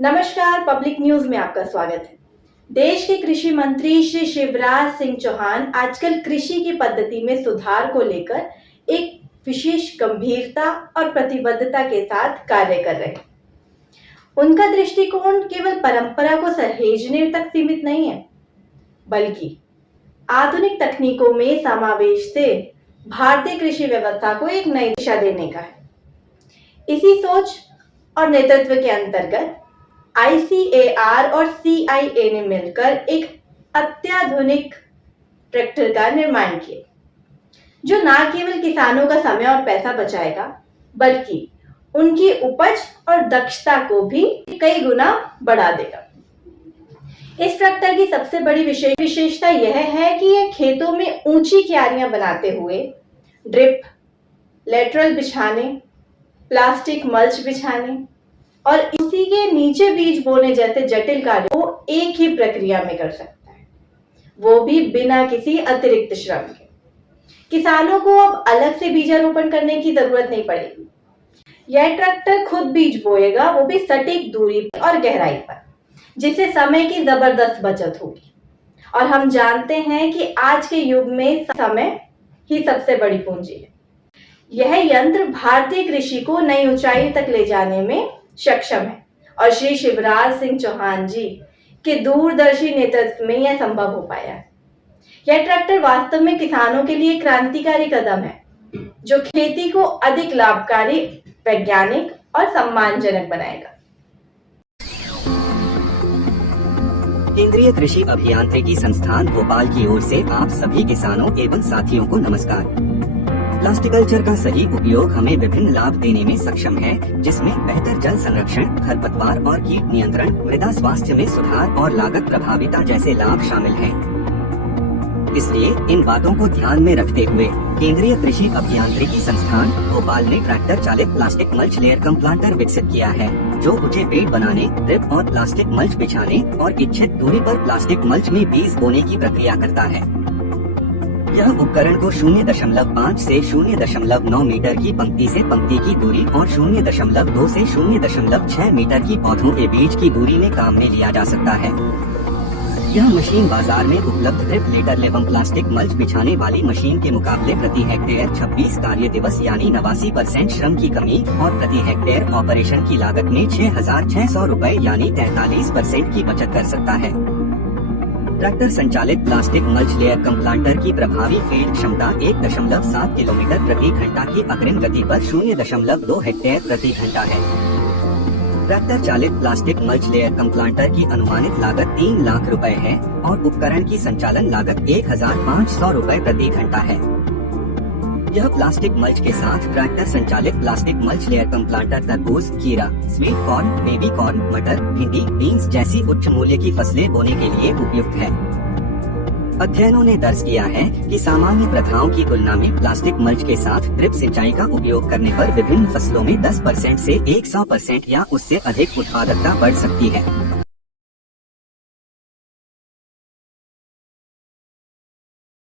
नमस्कार, public news में आपका स्वागत है। देश के कृषि मंत्री श्री शिवराज सिंह चौहान आजकल कृषि की पद्धति में सुधार को लेकर एक विशेष गंभीरता और प्रतिबद्धता के साथ कार्य कर रहे हैं। उनका दृष्टिकोण केवल परंपरा को सहेजने तक सीमित नहीं है, बल्कि आधुनिक तकनीकों में समावेश से भारतीय कृषि व्यवस्था को एक नई दिशा देने का है। इसी सोच और नेतृत्व के अंतर्गत ICAR और CIA ने मिलकर एक अत्याधुनिक ट्रैक्टर का निर्माण किया, जो न केवल किसानों का समय और पैसा बचाएगा, बल्कि उनकी उपज और दक्षता को भी कई गुना बढ़ा देगा। इस ट्रैक्टर की सबसे बड़ी विशेषता यह है कि यह खेतों में ऊंची क्यारियां बनाते हुए ड्रिप, लेटरल बिछाने, प्लास्टिक मल्च बिछाने और इसी के नीचे बीज बोने जैसे जटिल कार्यों को एक ही प्रक्रिया में कर सकता है, वो भी बिना किसी अतिरिक्त श्रम के। किसानों को अब अलग से बीजारोपण करने की जरूरत नहीं पड़ेगी। यह ट्रैक्टर खुद बीज बोएगा, वो भी सटीक दूरी और गहराई पर, जिससे समय की जबरदस्त बचत होगी। और हम जानते हैं कि आज के युग में समय ही सबसे बड़ी पूंजी है। यह यंत्र भारतीय कृषि को नई ऊंचाई तक ले जाने में सक्षम है और श्री शिवराज सिंह चौहान जी के दूरदर्शी नेतृत्व में यह संभव हो पाया है। यह ट्रैक्टर वास्तव में किसानों के लिए क्रांतिकारी कदम है, जो खेती को अधिक लाभकारी, वैज्ञानिक और सम्मानजनक बनाएगा। केंद्रीय कृषि अभियांत्रिकी संस्थान भोपाल की ओर से आप सभी किसानों एवं साथियों को नमस्कार। प्लास्टिकल्चर का सही उपयोग हमें विभिन्न लाभ देने में सक्षम है, जिसमें बेहतर जल संरक्षण, खरपतवार और कीट नियंत्रण, मृदा स्वास्थ्य में सुधार और लागत प्रभाविता जैसे लाभ शामिल हैं। इसलिए इन बातों को ध्यान में रखते हुए केंद्रीय कृषि अभियांत्रिकी संस्थान भोपाल ने ट्रैक्टर चालित प्लास्टिक मल्च लेयर कम प्लांटर विकसित किया है, जो ऊंचे पेड़ बनाने, ड्रिप और प्लास्टिक मल्च बिछाने और इच्छित दूरी पर प्लास्टिक मल्च में बीज बोने की प्रक्रिया करता है। यह उपकरण को 0.5 से 0.9 मीटर की पंक्ति से पंक्ति की दूरी और 0.2 से 0.6 मीटर की पौधों के बीच की दूरी में काम में लिया जा सकता है। यह मशीन बाजार में उपलब्ध ड्रिप, लेटर एवं प्लास्टिक मल्च बिछाने वाली मशीन के मुकाबले प्रति हेक्टेयर 26 कार्य दिवस यानी 89% श्रम की कमी और प्रति हेक्टेयर ऑपरेशन की लागत में 6,600 रुपए यानी 43% की बचत कर सकता है। ट्रैक्टर संचालित प्लास्टिक मल्च लेयर कम प्लांटर की प्रभावी फील्ड क्षमता 1.7 किलोमीटर प्रति घंटा की अग्रिम गति पर 0.2 हेक्टेयर प्रति घंटा है। ट्रैक्टर चालित प्लास्टिक मल्च लेयर कम प्लांटर की अनुमानित लागत 3 लाख रुपए है और उपकरण की संचालन लागत 1,500 रुपए प्रति घंटा है। यह प्लास्टिक मल्च के साथ ट्रैक्टर संचालित प्लास्टिक मल्च लेयर कम प्लांटर तरबूज, खीरा, स्वीट कॉर्न, बेबी कॉर्न, मटर, भिंडी, बीन्स जैसी उच्च मूल्य की फसलें बोने के लिए उपयुक्त है। अध्ययनों ने दर्ज किया है कि सामान्य प्रथाओं की तुलना में प्लास्टिक मल्च के साथ ड्रिप सिंचाई का उपयोग करने पर विभिन्न फसलों में 10% से 100% या उससे अधिक उत्पादकता बढ़ सकती है।